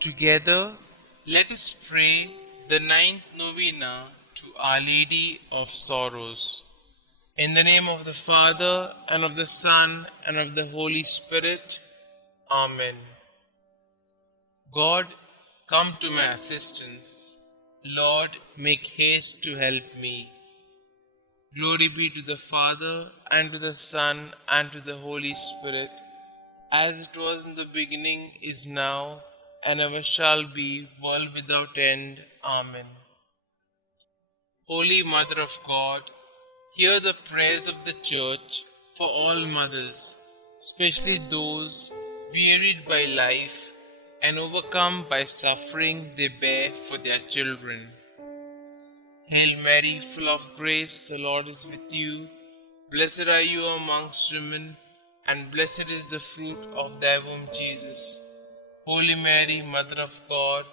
Together, let us pray the ninth novena to Our Lady of Sorrows. In the name of the Father, and of the Son, and of the Holy Spirit. Amen. God, come to my assistance. Lord, make haste to help me. Glory be to the Father, and to the Son, and to the Holy Spirit, as it was in the beginning, is now, and ever shall be, world without end. Amen. Holy Mother of God, hear the prayers of the Church for all mothers, especially those wearied by life and overcome by suffering they bear for their children. Hail Mary, full of grace, the Lord is with you. Blessed are you amongst women, and blessed is the fruit of thy womb, Jesus. Holy Mary, Mother of God,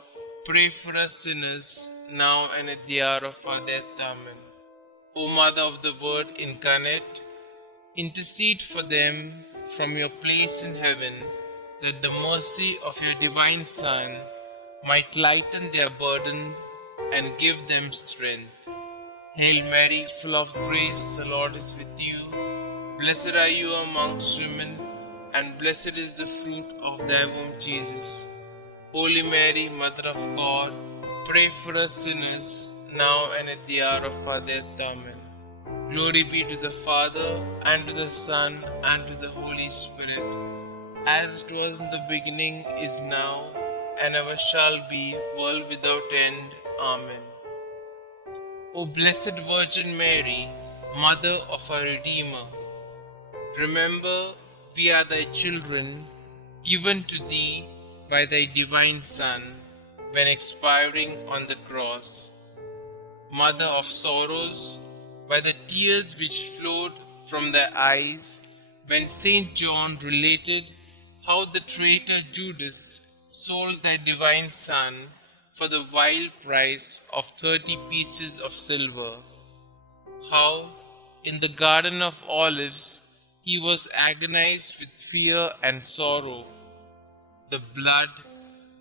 pray for us sinners, now and at the hour of our death. Amen. O Mother of the Word incarnate, intercede for them from your place in heaven, that the mercy of your divine Son might lighten their burden and give them strength. Hail Mary, full of grace, the Lord is with you. Blessed are you amongst women, and blessed is the fruit of thy womb, Jesus. Holy Mary, Mother of God, pray for us sinners, now and at the hour of our death. Amen. Glory be to the Father, and to the Son, and to the Holy Spirit, as it was in the beginning, is now, and ever shall be, world without end. Amen. O Blessed Virgin Mary, Mother of our Redeemer, remember we are thy children, given to thee by thy divine Son, when expiring on the cross. Mother of sorrows, by the tears which flowed from thy eyes, when St. John related how the traitor Judas sold thy divine Son for the vile price of 30 pieces of silver, how in the Garden of Olives he was agonized with fear and sorrow, the blood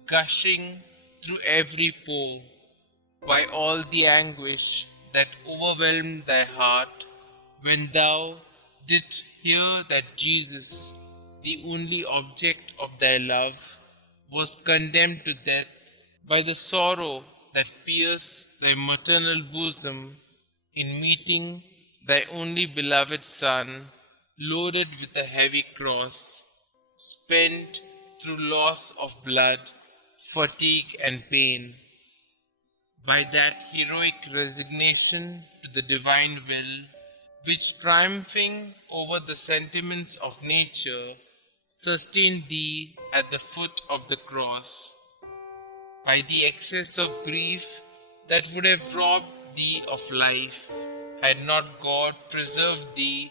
gushing through every pore, by all the anguish that overwhelmed thy heart, when thou didst hear that Jesus, the only object of thy love, was condemned to death, by the sorrow that pierced thy maternal bosom in meeting thy only beloved Son, loaded with a heavy cross, spent through loss of blood, fatigue, and pain. By that heroic resignation to the divine will, which triumphing over the sentiments of nature, sustained thee at the foot of the cross. By the excess of grief that would have robbed thee of life, had not God preserved thee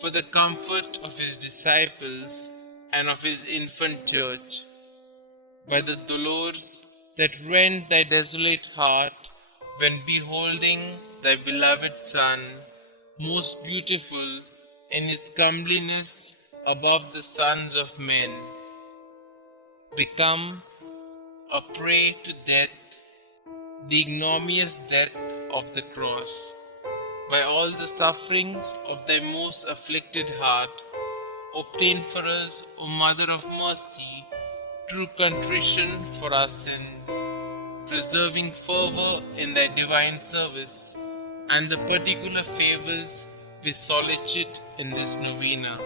for the comfort of his disciples and of his infant church. By the dolors that rent thy desolate heart, when beholding thy beloved Son, most beautiful in his comeliness above the sons of men, become a prey to death, the ignominious death of the cross. By all the sufferings of thy most afflicted heart, obtain for us, O Mother of Mercy, true contrition for our sins, preserving fervor in thy divine service, and the particular favors we solicit in this novena.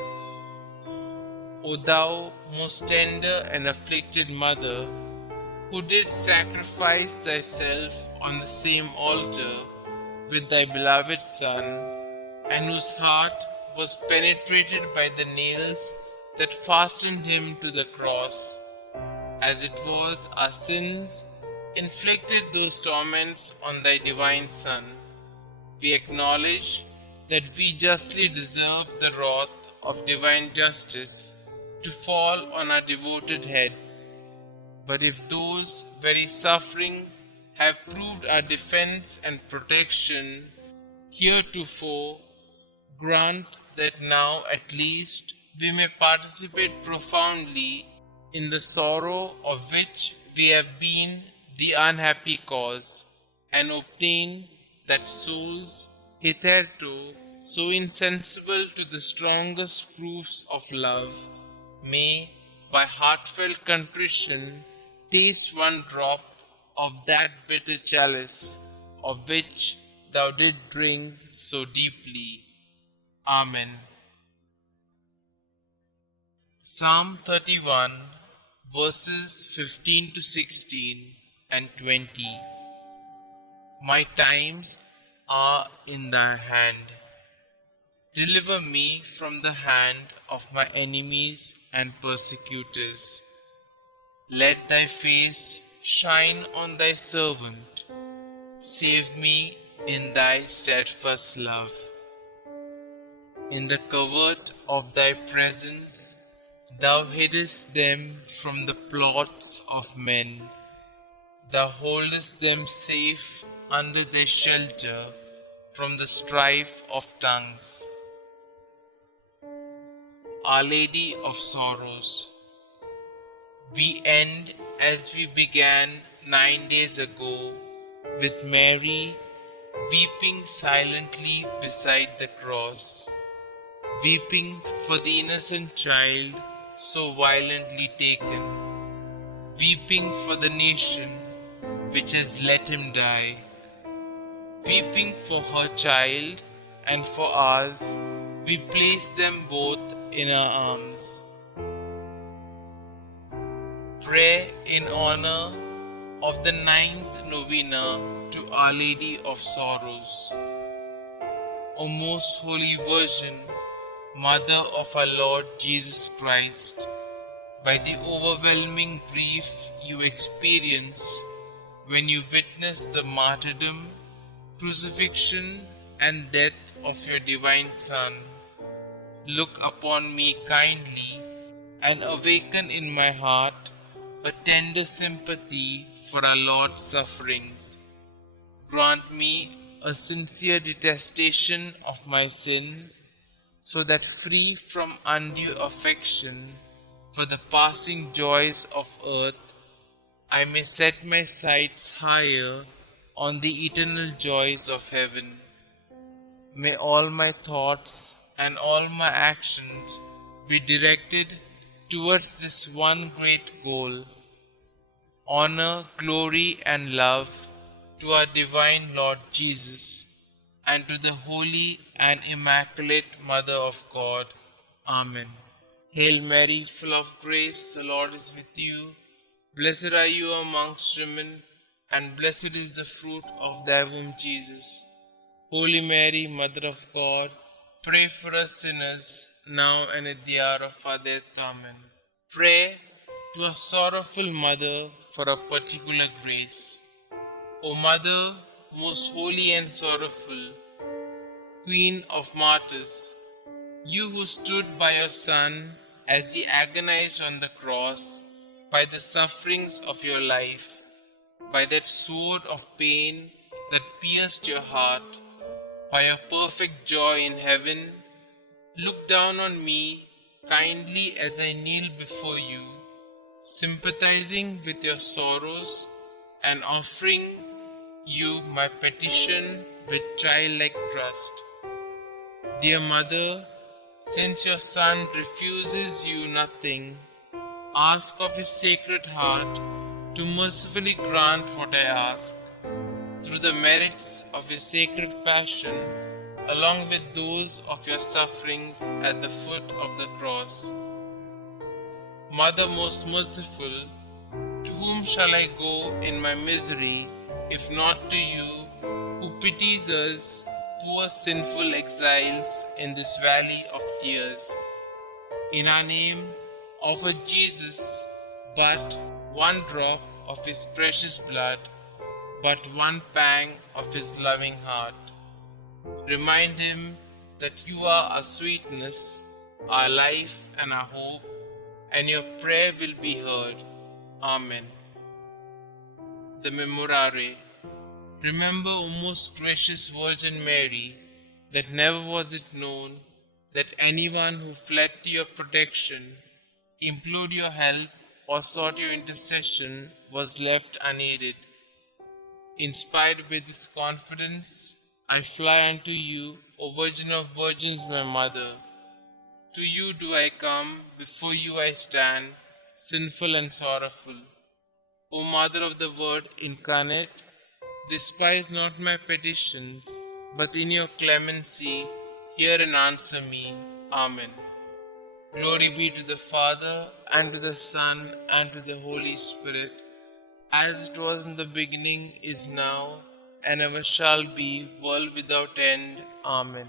O thou most tender and afflicted Mother, who did sacrifice thyself on the same altar with thy beloved Son, and whose heart was penetrated by the nails that fastened him to the cross, as it was our sins inflicted those torments on thy divine Son, we acknowledge that we justly deserve the wrath of divine justice to fall on our devoted heads. But if those very sufferings have proved our defense and protection heretofore, grant that now at least we may participate profoundly in the sorrow of which we have been the unhappy cause, and obtained that souls hitherto so insensible to the strongest proofs of love may, by heartfelt contrition, taste one drop of that bitter chalice of which thou didst drink so deeply. Amen. Psalm 31, verses 15 to 16 and 20. My times are in thy hand. Deliver me from the hand of my enemies and persecutors. Let thy face shine on thy servant. Save me in thy steadfast love. In the covert of thy presence, thou hidest them from the plots of men. Thou holdest them safe under their shelter from the strife of tongues. Our Lady of Sorrows. We end as we began 9 days ago, with Mary weeping silently beside the cross, weeping for the innocent child so violently taken, weeping for the nation which has let him die, weeping for her child and for ours. We place them both in our arms. Pray in honor of the 9th Novena to Our Lady of Sorrows. O Most Holy Virgin, Mother of our Lord Jesus Christ, by the overwhelming grief you experienced when you witnessed the martyrdom, crucifixion, and death of your divine Son, look upon me kindly and awaken in my heart a tender sympathy for our Lord's sufferings. Grant me a sincere detestation of my sins, so that free from undue affection for the passing joys of earth, I may set my sights higher on the eternal joys of heaven. May all my thoughts and all my actions be directed towards this one great goal: honor, glory, and love to our divine Lord Jesus, and to the Holy and Immaculate Mother of God. Amen. Hail Mary, full of grace, the Lord is with you. Blessed are you amongst women, and blessed is the fruit of thy womb, Jesus. Holy Mary, Mother of God, pray for us sinners, now and at the hour of our death. Amen. Pray to a sorrowful mother for a particular grace. O Mother, most holy and sorrowful, Queen of martyrs, you who stood by your Son as he agonized on the cross, by the sufferings of your life, by that sword of pain that pierced your heart, by your perfect joy in heaven, look down on me kindly as I kneel before you, sympathizing with your sorrows and offering you my petition with childlike trust. Dear Mother, since your Son refuses you nothing, ask of his Sacred Heart to mercifully grant what I ask, through the merits of his Sacred Passion, along with those of your sufferings at the foot of the cross. Mother most merciful, to whom shall I go in my misery, if not to you, who pities us, poor sinful exiles in this valley of tears? In our name, offer Jesus but one drop of his precious blood, but one pang of his loving heart. Remind him that you are our sweetness, our life and our hope, and your prayer will be heard. Amen. The Memorare. Remember, O most gracious Virgin Mary, that never was it known that anyone who fled to your protection, implored your help, or sought your intercession was left unaided. Inspired by this confidence, I fly unto you, O Virgin of Virgins, my Mother. To you do I come, before you I stand, sinful and sorrowful. O Mother of the Word incarnate, despise not my petitions, but in your clemency hear and answer me. Amen. Glory be to the Father, and to the Son, and to the Holy Spirit, as it was in the beginning, is now, and ever shall be, world without end. Amen.